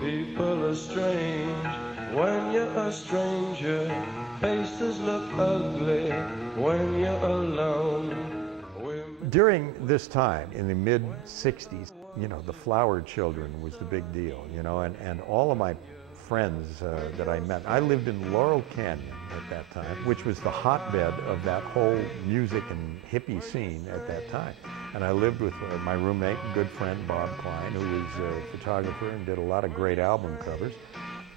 People are strange when you're a stranger. Faces look ugly when you're alone. During this time, in the mid-60s, you know, the Flower Children was the big deal, you know, and all of my friends that I met. I lived in Laurel Canyon at that time, which was the hotbed of that whole music and hippie scene at that time. And I lived with my roommate and good friend, Bob Klein, who was a photographer and did a lot of great album covers.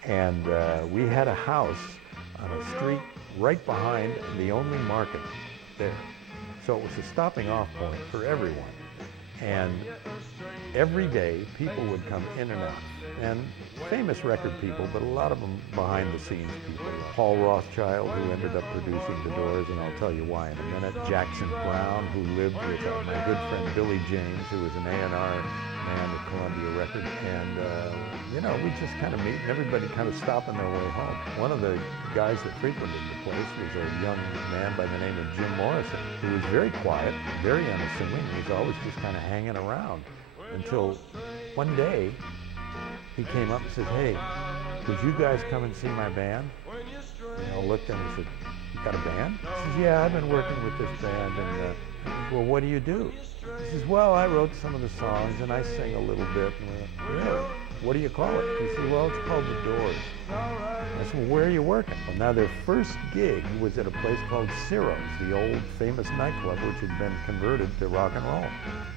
And we had a house on a street right behind the only market there. So it was a stopping off point for everyone. And every day people would come in and out. And famous record people, but a lot of them behind the scenes people. Paul Rothchild, who ended up producing The Doors, and I'll tell you why in a minute. Jackson Browne, who lived with my good friend Billy James, who was an A&R man at Columbia Records. And, you know, we just kind of meet and everybody kind of stopping their way home. One of the guys that frequented the place was a young man by the name of Jim Morrison, who was very quiet, very unassuming. He was always just kind of hanging around until one day he came up and said, "Hey, would you guys come and see my band?" And I looked at him and said, "You got a band?" He says, "Yeah, I've been working with this band." And well, what do you do? He says, "Well, I wrote some of the songs and I sing a little bit." And we're like, "Really? What do you call it?" He said, "Well, it's called The Doors." I said, "Well, where are you working?" Well, now their first gig was at a place called Ciro's, the old famous nightclub which had been converted to rock and roll.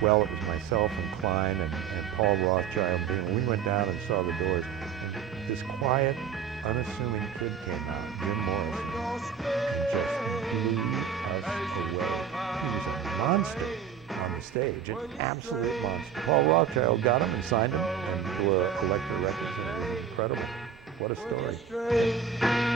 Well, it was myself and Klein and Paul Rothchild. We went down and saw The Doors. And this quiet, unassuming kid came out, Jim Morrison, and just blew us away. He was a monster on the stage, an absolute monster. Paul Rothchild got him and signed him and to Elektra Records, and it was incredible. What a story.